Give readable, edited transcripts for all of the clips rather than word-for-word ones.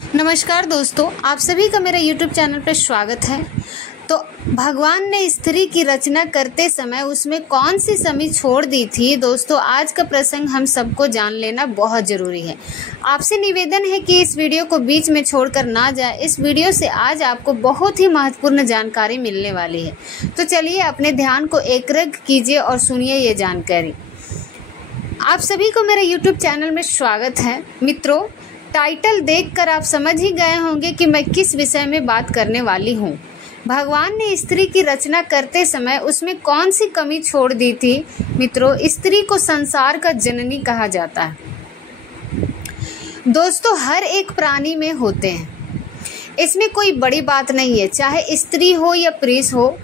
नमस्कार दोस्तों, आप सभी का मेरा YouTube चैनल पर स्वागत है। तो भगवान ने स्त्री की रचना करते समय उसमें कौन सी कमी छोड़ दी थी दोस्तों, आज का प्रसंग हम सबको जान लेना बहुत ज़रूरी है। आपसे निवेदन है कि इस वीडियो को बीच में छोड़कर ना जाए। इस वीडियो से आज आपको बहुत ही महत्वपूर्ण जानकारी मिलने वाली है। तो चलिए अपने ध्यान को एकाग्र कीजिए और सुनिए ये जानकारी। आप सभी को मेरे YouTube चैनल में स्वागत है। मित्रों, टाइटल देखकर आप समझ ही गए होंगे कि मैं किस विषय में बात करने वाली हूँ। भगवान ने स्त्री की रचना करते समय उसमें कौन सी कमी छोड़ दी थी। मित्रों, स्त्री को संसार का जननी कहा जाता है। दोस्तों, हर एक प्राणी में होते हैं, इसमें कोई बड़ी बात नहीं है। चाहे स्त्री हो या पुरुष हो,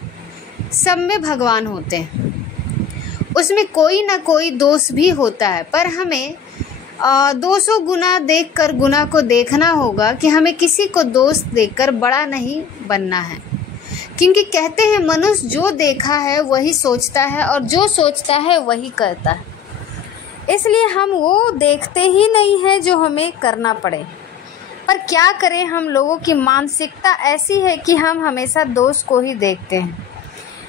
सब में भगवान होते हैं। उसमें कोई ना कोई दोष भी होता है, पर हमें 200 गुना देखकर गुना को देखना होगा कि हमें किसी को दोष देकर बड़ा नहीं बनना है। क्योंकि कहते हैं मनुष्य जो देखा है वही सोचता है और जो सोचता है वही करता है। इसलिए हम वो देखते ही नहीं है जो हमें करना पड़े। पर क्या करें, हम लोगों की मानसिकता ऐसी है कि हम हमेशा दोष को ही देखते हैं।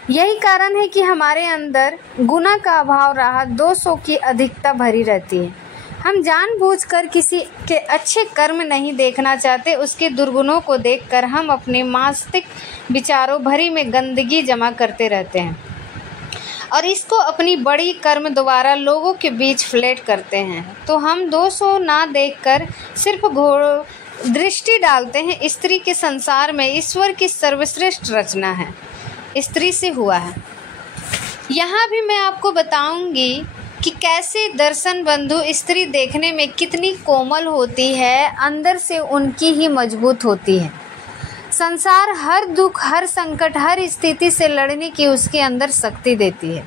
यही कारण है कि हमारे अंदर गुना का अभाव रहा, दोषों की अधिकता भरी रहती है। हम जानबूझकर किसी के अच्छे कर्म नहीं देखना चाहते, उसके दुर्गुणों को देखकर हम अपने मानसिक विचारों भरी में गंदगी जमा करते रहते हैं और इसको अपनी बड़ी कर्म द्वारा लोगों के बीच फ्लैट करते हैं। तो हम दोषों ना देखकर सिर्फ घोर दृष्टि डालते हैं। स्त्री के संसार में ईश्वर की सर्वश्रेष्ठ रचना है, स्त्री से हुआ है। यहाँ भी मैं आपको बताऊंगी कि कैसे दर्शन बंधु स्त्री देखने में कितनी कोमल होती है, अंदर से उनकी ही मजबूत होती है। संसार हर दुख, हर संकट, हर स्थिति से लड़ने की उसके अंदर शक्ति देती है।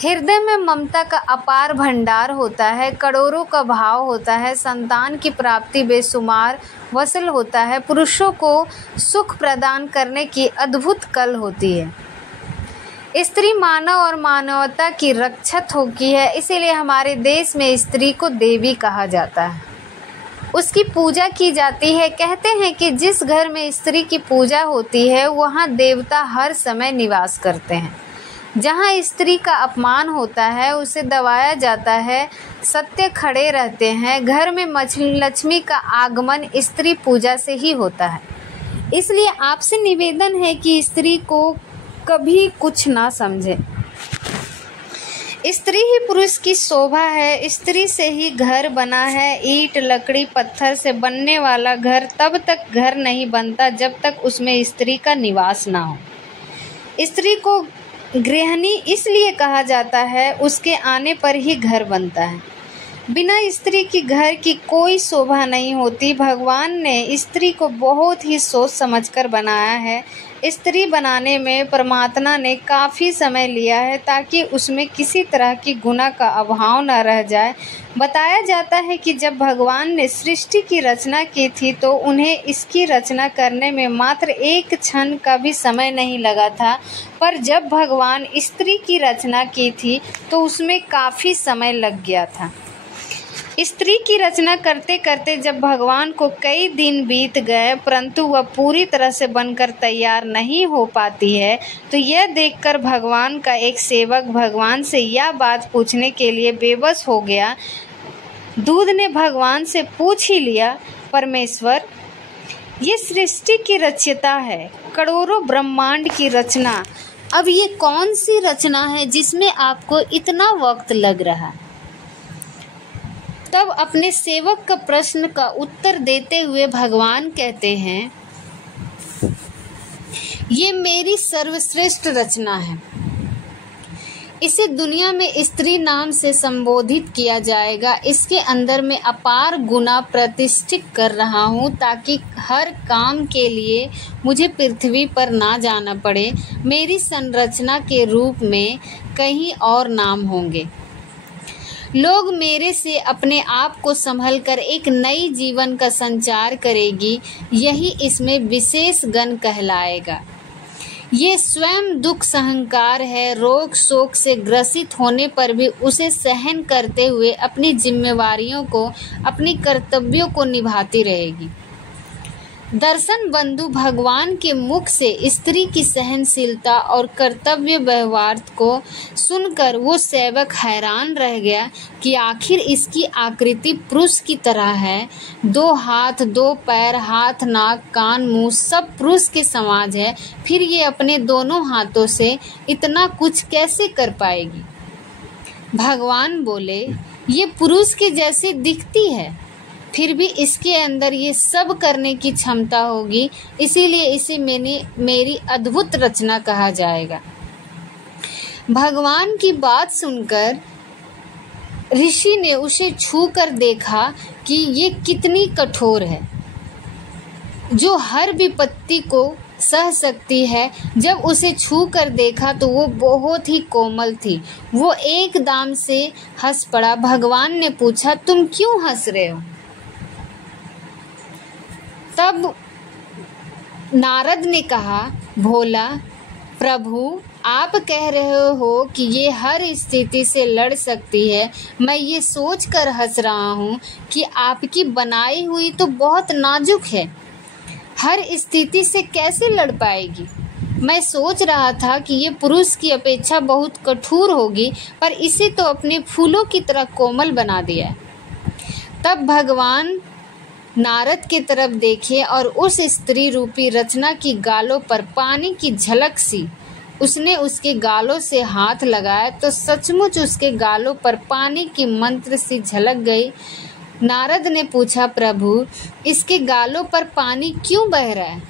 हृदय में ममता का अपार भंडार होता है, करोड़ों का भाव होता है, संतान की प्राप्ति बेशुमार वसल होता है, पुरुषों को सुख प्रदान करने की अद्भुत कल होती है। स्त्री मानव और मानवता की रक्षक होती है, इसीलिए हमारे देश में स्त्री को देवी कहा जाता है, उसकी पूजा की जाती है। कहते हैं कि जिस घर में स्त्री की पूजा होती है वहाँ देवता हर समय निवास करते हैं। जहाँ स्त्री का अपमान होता है उसे दबाया जाता है, सत्य खड़े रहते हैं। घर में लक्ष्मी का आगमन स्त्री पूजा से ही होता है। इसलिए आपसे निवेदन है कि स्त्री को कभी कुछ ना समझे। स्त्री ही पुरुष की शोभा है, स्त्री से ही घर बना है। ईंट, लकड़ी, पत्थर से बनने वाला घर तब तक घर नहीं बनता जब तक उसमें स्त्री का निवास ना हो। स्त्री को गृहिणी इसलिए कहा जाता है, उसके आने पर ही घर बनता है। बिना स्त्री की घर की कोई शोभा नहीं होती। भगवान ने स्त्री को बहुत ही सोच समझकर बनाया है। स्त्री बनाने में परमात्मा ने काफ़ी समय लिया है ताकि उसमें किसी तरह की गुना का अभाव न रह जाए। बताया जाता है कि जब भगवान ने सृष्टि की रचना की थी तो उन्हें इसकी रचना करने में मात्र एक क्षण का भी समय नहीं लगा था, पर जब भगवान स्त्री की रचना की थी तो उसमें काफ़ी समय लग गया था। स्त्री की रचना करते करते जब भगवान को कई दिन बीत गए परंतु वह पूरी तरह से बनकर तैयार नहीं हो पाती है, तो यह देखकर भगवान का एक सेवक भगवान से यह बात पूछने के लिए बेबस हो गया। दूध ने भगवान से पूछ ही लिया, परमेश्वर, ये सृष्टि की रचयिता है, करोड़ों ब्रह्मांड की रचना, अब ये कौन सी रचना है जिसमें आपको इतना वक्त लग रहा है। तब अपने सेवक का प्रश्न का उत्तर देते हुए भगवान कहते हैं, ये मेरी सर्वश्रेष्ठ रचना है, इसे दुनिया में स्त्री नाम से संबोधित किया जाएगा। इसके अंदर मैं अपार गुना प्रतिष्ठित कर रहा हूँ ताकि हर काम के लिए मुझे पृथ्वी पर ना जाना पड़े। मेरी संरचना के रूप में कहीं और नाम होंगे। लोग मेरे से अपने आप को संभलकर एक नई जीवन का संचार करेगी, यही इसमें विशेष गण कहलाएगा। ये स्वयं दुख सहंकार है, रोग शोक से ग्रसित होने पर भी उसे सहन करते हुए अपनी जिम्मेवारियों को, अपनी कर्तव्यों को निभाती रहेगी। दर्शन बंधु भगवान के मुख से स्त्री की सहनशीलता और कर्तव्य व्यवहार को सुनकर वो सेवक हैरान रह गया कि आखिर इसकी आकृति पुरुष की तरह है। 2 हाथ 2 पैर, हाथ नाक कान मुंह सब पुरुष के समान है, फिर ये अपने दोनों हाथों से इतना कुछ कैसे कर पाएगी। भगवान बोले, ये पुरुष के जैसे दिखती है, फिर भी इसके अंदर ये सब करने की क्षमता होगी, इसीलिए इसे मेरी अद्भुत रचना कहा जाएगा। भगवान की बात सुनकर ऋषि ने उसे छू कर देखा कि ये कितनी कठोर है, जो हर विपत्ति को सह सकती है। जब उसे छू कर देखा तो वो बहुत ही कोमल थी। वो एकदम से हंस पड़ा। भगवान ने पूछा, तुम क्यों हंस रहे हो? तब नारद ने कहा, भोला प्रभु, आप कह रहे हो कि ये हर स्थिति से लड़ सकती है। मैं ये सोच कर हंस रहा हूँ कि आपकी बनाई हुई तो बहुत नाजुक है, हर स्थिति से कैसे लड़ पाएगी। मैं सोच रहा था कि ये पुरुष की अपेक्षा बहुत कठोर होगी, पर इसे तो अपने फूलों की तरह कोमल बना दिया है। तब भगवान नारद की तरफ देखे और उस स्त्री रूपी रचना की गालों पर पानी की झलक सी उसने उसके गालों से हाथ लगाया तो सचमुच उसके गालों पर पानी की मंत्र सी झलक गई। नारद ने पूछा, प्रभु, इसके गालों पर पानी क्यों बह रहा है?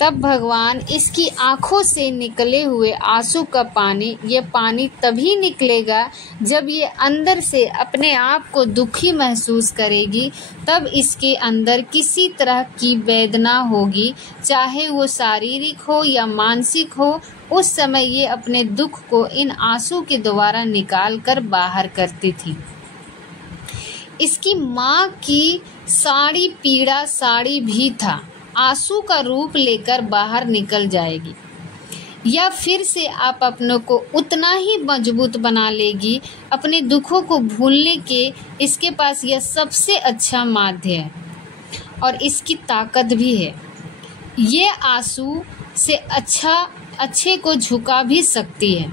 तब भगवान, इसकी आंखों से निकले हुए आंसू का पानी, ये पानी तभी निकलेगा जब ये अंदर से अपने आप को दुखी महसूस करेगी, तब इसके अंदर किसी तरह की वेदना होगी, चाहे वो शारीरिक हो या मानसिक हो। उस समय ये अपने दुख को इन आंसू के द्वारा निकाल कर बाहर करती थी। इसकी माँ की साड़ी पीड़ा साड़ी भी था, आंसू का रूप लेकर बाहर निकल जाएगी, या फिर से आप अपनों को उतना ही मजबूत बना लेगी। अपने दुखों को भूलने के इसके पास यह सबसे अच्छा माध्य है और इसकी ताकत भी है। ये आंसू से अच्छे को झुका भी सकती है।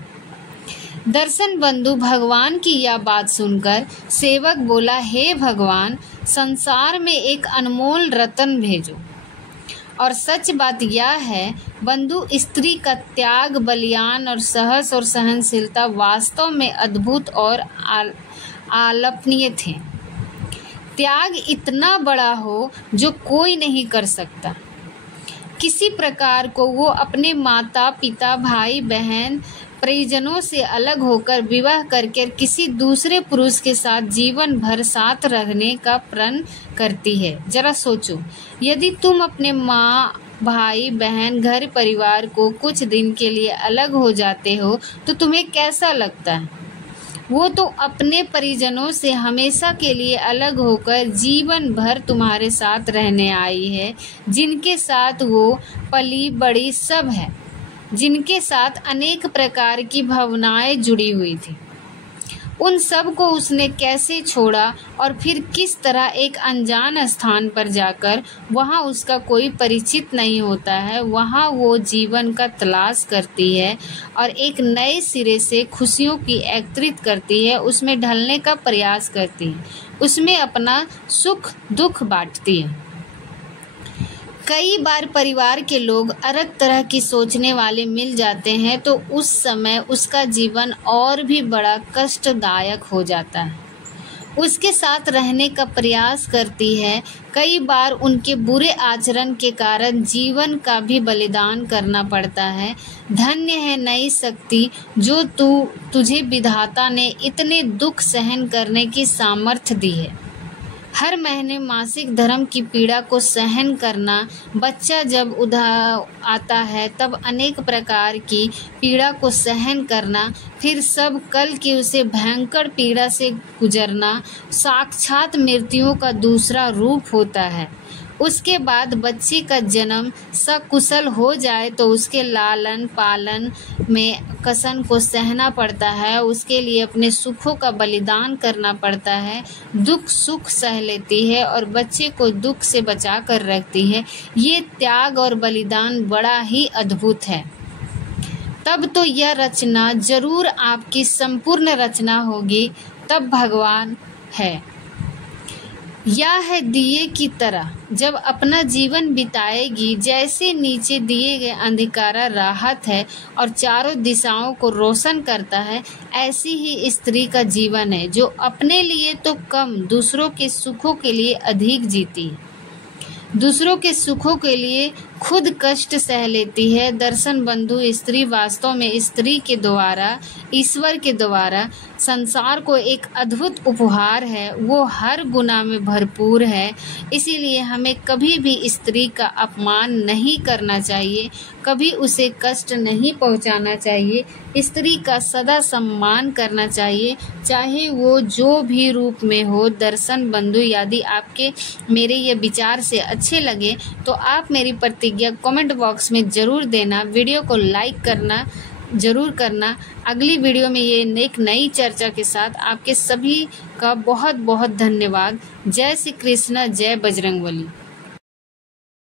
दर्शन बंधु भगवान की यह बात सुनकर सेवक बोला, हे भगवान, संसार में एक अनमोल रत्न भेजो। और सच बात यह है बंधु, स्त्री का त्याग, बलियान और साहस और सहनशीलता वास्तव में अद्भुत और आलपनीय थे। त्याग इतना बड़ा हो जो कोई नहीं कर सकता। किसी प्रकार को वो अपने माता पिता भाई बहन परिजनों से अलग होकर विवाह करके किसी दूसरे पुरुष के साथ जीवन भर साथ रहने का प्रण करती है। जरा सोचो, यदि तुम अपने माँ भाई बहन घर परिवार को कुछ दिन के लिए अलग हो जाते हो तो तुम्हें कैसा लगता है? वो तो अपने परिजनों से हमेशा के लिए अलग होकर जीवन भर तुम्हारे साथ रहने आई है, जिनके साथ वो पली बड़ी सब है, जिनके साथ अनेक प्रकार की भावनाएं जुड़ी हुई थी। उन सब को उसने कैसे छोड़ा और फिर किस तरह एक अनजान स्थान पर जाकर, वहाँ उसका कोई परिचित नहीं होता है, वहाँ वो जीवन का तलाश करती है और एक नए सिरे से खुशियों की एकत्रित करती है, उसमें ढलने का प्रयास करती है, उसमें अपना सुख दुख बांटती है। कई बार परिवार के लोग अलग तरह की सोचने वाले मिल जाते हैं तो उस समय उसका जीवन और भी बड़ा कष्टदायक हो जाता है। उसके साथ रहने का प्रयास करती है। कई बार उनके बुरे आचरण के कारण जीवन का भी बलिदान करना पड़ता है। धन्य है नई शक्ति जो तुझे विधाता ने इतने दुख सहन करने की सामर्थ्य दी है। हर महीने मासिक धर्म की पीड़ा को सहन करना, बच्चा जब आता है तब अनेक प्रकार की पीड़ा को सहन करना, फिर सब कल की उसे भयंकर पीड़ा से गुजरना साक्षात मृत्यु का दूसरा रूप होता है। उसके बाद बच्चे का जन्म सकुशल हो जाए तो उसके लालन पालन में कष्ट को सहना पड़ता है, उसके लिए अपने सुखों का बलिदान करना पड़ता है, दुख सुख सह लेती है और बच्चे को दुख से बचा कर रखती है। ये त्याग और बलिदान बड़ा ही अद्भुत है। तब तो यह रचना जरूर आपकी संपूर्ण रचना होगी, तब भगवान है। या है दिए की तरह जब अपना जीवन बिताएगी, जैसे नीचे दिए गए अंधिकारा राहत है और चारों दिशाओं को रोशन करता है, ऐसी ही स्त्री का जीवन है जो अपने लिए तो कम दूसरों के सुखों के लिए अधिक जीती है, दूसरों के सुखों के लिए खुद कष्ट सह लेती है। दर्शन बंधु, स्त्री वास्तव में स्त्री के द्वारा, ईश्वर के द्वारा संसार को एक अद्भुत उपहार है। वो हर गुना में भरपूर है, इसीलिए हमें कभी भी स्त्री का अपमान नहीं करना चाहिए, कभी उसे कष्ट नहीं पहुंचाना चाहिए। स्त्री का सदा सम्मान करना चाहिए, चाहे वो जो भी रूप में हो। दर्शन बंधु, यदि आपके मेरे ये विचार से अच्छे लगे तो आप मेरी प्रतिज्ञा कमेंट बॉक्स में ज़रूर देना, वीडियो को लाइक करना ज़रूर करना। अगली वीडियो में ये एक नई चर्चा के साथ आपके सभी का बहुत बहुत धन्यवाद। जय श्री कृष्ण, जय बजरंगबली।